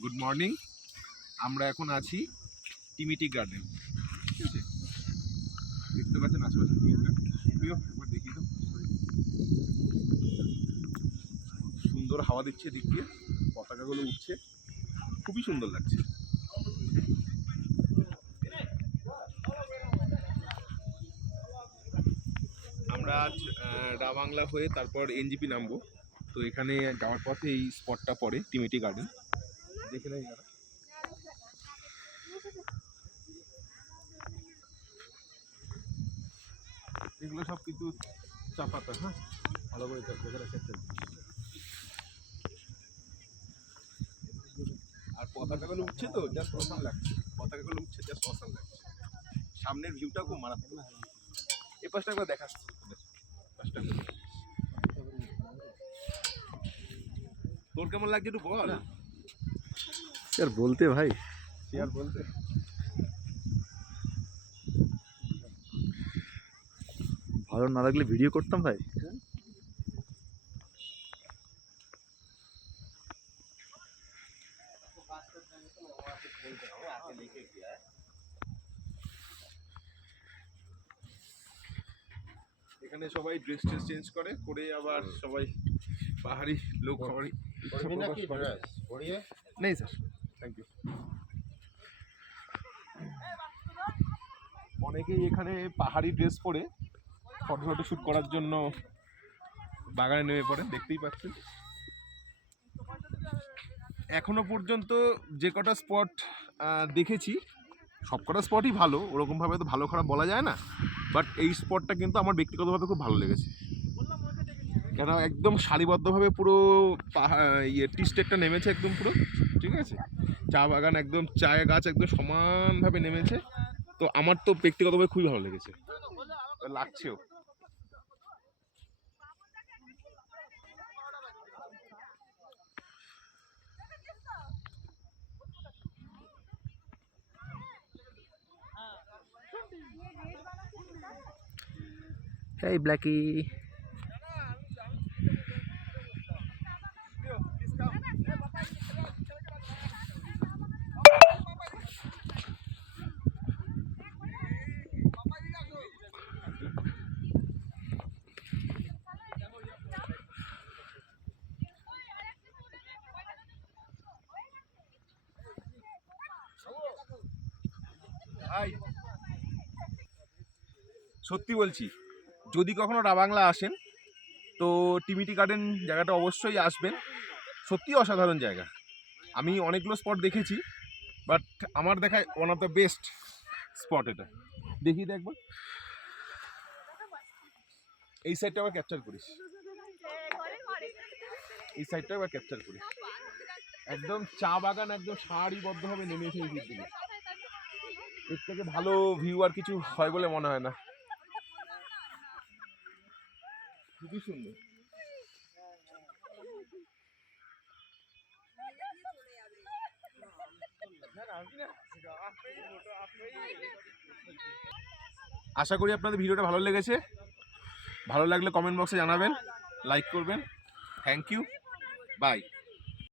Good morning. আমরা এখন আছি টিমিটি গার্ডেন, ঠিক আছে? দেখতে পাচ্ছেন আশেপাশে ভিউটা, একবার দেখি তো। সুন্দর হাওয়া দিচ্ছে দিক দিয়ে, পতাকাগুলো উঠছে, খুবই সুন্দর লাগছে। আমরা আজ ডাবাংলা হয়ে তারপর এনজিপি নামবো। তো এখানে যাওয়ার পথে এই স্পটটা পড়ে টিমিটি গার্ডেন, দেখে নেই। এগুলো সব কিন্তু চা পাতা, হ্যাঁ, ভালো করে আর পতাকাগুলো উঠছে তো জাস্ট অসাম লাগছে। পতাকাগুলো উঠছে জাস্ট অসাম লাগছে। সামনের ভিউটা খুব মারাত্মক। এই পাশটা একবার দেখাচ্ছি। তোর কেমন লাগছে একটু বল। স্যার বলতে ভাই, শেয়ার বলতে ভালো না লাগলে ভিডিও করতাম ভাই। এখানে সবাই ড্রেস চেঞ্জ করে আবার সবাই পাহাড়ি লোক সবারই নেই স্যার, থ্যাংক ইউ। অনেকেই এখানে পাহাড়ি ড্রেস পরে ফটো শ্যুট করার জন্য বাগানে নেমে পড়ে, দেখতেই পাচ্ছেন। এখনো পর্যন্ত যে কটা স্পট দেখেছি সব কটা স্পটই ভালো, ওরকমভাবে তো ভালো খারাপ বলা যায় না, বাট এই স্পটটা কিন্তু আমার ব্যক্তিগতভাবে খুব ভালো লেগেছে। কেন একদম সারিবদ্ধভাবে পুরো টি স্টেটটা নেমেছে একদম পুরো, ঠিক আছে? চা বাগান একদম, চায়ের গাছ একদম সমানভাবে নেমেছে। তো আমার তো ব্যক্তিগতভাবে খুবই ভালো লেগেছে, লাগছেও। Hey Blackie. সত্যি বলছি, যদি কখনো ডাবাংলা আসেন তো টিমিটি গার্ডেন জায়গাটা অবশ্যই আসবেন। সত্যি অসাধারণ জায়গা। আমি অনেকগুলো স্পট দেখেছি, বাট আমার দেখায় one of the best spot এটা। দেখি তো একবার, এই সাইডটা আবার ক্যাপচার করিস, এই সাইডটা আবার ক্যাপচার করিস। একদম চা বাগান একদম সারিবদ্ধভাবে নেমে এসে এই দিকে। এর থেকে ভালো ভিউ আর কিছু হয় বলে মনে হয় না। খুবই সুন্দর। আশা করি আপনাদের ভিডিওটা ভালো লেগেছে। ভালো লাগলে কমেন্ট বক্সে জানাবেন, লাইক করবেন। Thank you, by.